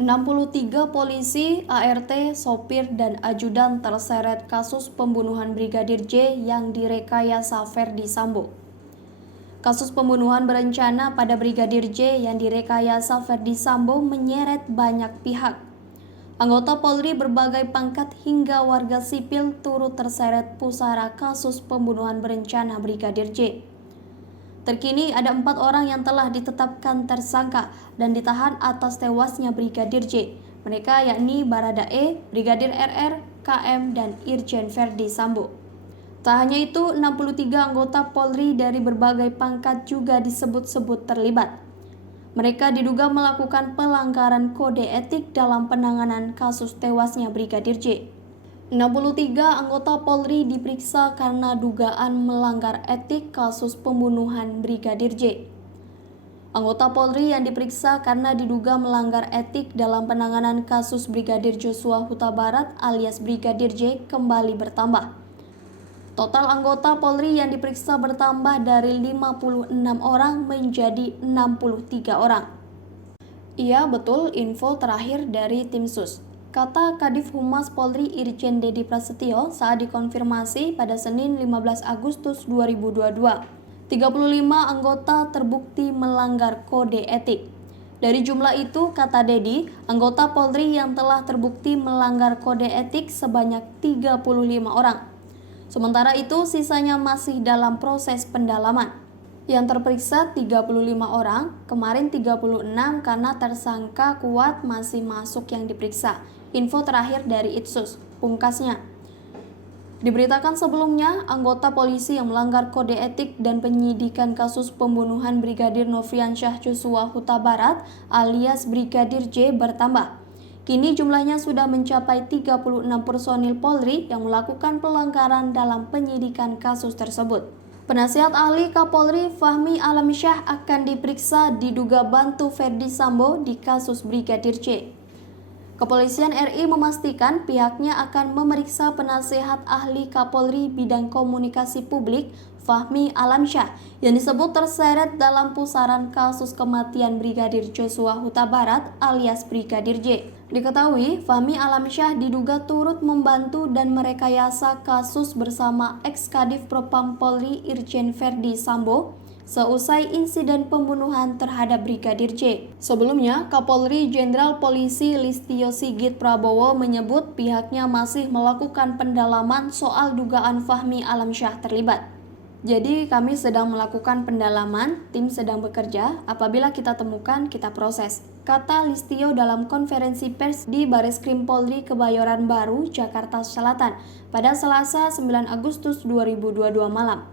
63 polisi, ART, sopir, dan ajudan terseret kasus pembunuhan Brigadir J yang direkayasa Ferdi Sambo. Kasus pembunuhan berencana pada Brigadir J yang direkayasa Ferdi Sambo menyeret banyak pihak. Anggota Polri berbagai pangkat hingga warga sipil turut terseret pusara kasus pembunuhan berencana Brigadir J. Terkini ada 4 orang yang telah ditetapkan tersangka dan ditahan atas tewasnya Brigadir J. Mereka yakni Baradae, Brigadir RR, KM, dan Irjen Ferdi Sambo. Tak hanya itu, 63 anggota Polri dari berbagai pangkat juga disebut-sebut terlibat. Mereka diduga melakukan pelanggaran kode etik dalam penanganan kasus tewasnya Brigadir J. 63 anggota Polri diperiksa karena dugaan melanggar etik kasus pembunuhan Brigadir J. Anggota Polri yang diperiksa karena diduga melanggar etik dalam penanganan kasus Brigadir Joshua Huta Barat alias Brigadir J kembali bertambah. Total anggota Polri yang diperiksa bertambah dari 56 orang menjadi 63 orang. Iya betul, info terakhir dari tim sus. Kata Kadif Humas Polri Irjen Dedi Prasetyo saat dikonfirmasi pada Senin 15 Agustus 2022. 35 anggota terbukti melanggar kode etik. Dari jumlah itu, kata Dedi, anggota Polri yang telah terbukti melanggar kode etik sebanyak 35 orang. Sementara itu, sisanya masih dalam proses pendalaman. Yang terperiksa 35 orang, kemarin 36 karena tersangka kuat masih masuk yang diperiksa. Info terakhir dari Itsus, pungkasnya. Diberitakan sebelumnya, anggota polisi yang melanggar kode etik dan penyidikan kasus pembunuhan Brigadir Nofriansyah Joshua Huta Barat alias Brigadir J bertambah. Kini jumlahnya sudah mencapai 36 personil Polri yang melakukan pelanggaran dalam penyidikan kasus tersebut. Penasihat ahli Kapolri Fahmi Alamsyah akan diperiksa diduga bantu Ferdi Sambo di kasus Brigadir J. Kepolisian RI memastikan pihaknya akan memeriksa penasihat ahli Kapolri bidang komunikasi publik Fahmi Alamsyah yang disebut terseret dalam pusaran kasus kematian Brigadir Joshua Huta Barat alias Brigadir J. Diketahui, Fahmi Alamsyah diduga turut membantu dan merekayasa kasus bersama ex-Kadif Propam Polri Irjen Ferdi Sambo seusai insiden pembunuhan terhadap Brigadir J. Sebelumnya, Kapolri Jenderal Polisi Listio Sigit Prabowo menyebut pihaknya masih melakukan pendalaman soal dugaan Fahmi Alamsyah terlibat. Jadi kami sedang melakukan pendalaman, tim sedang bekerja, apabila kita temukan kita proses, kata Listio dalam konferensi pers di Bareskrim Polri Kebayoran Baru, Jakarta Selatan pada Selasa 9 Agustus 2022 malam.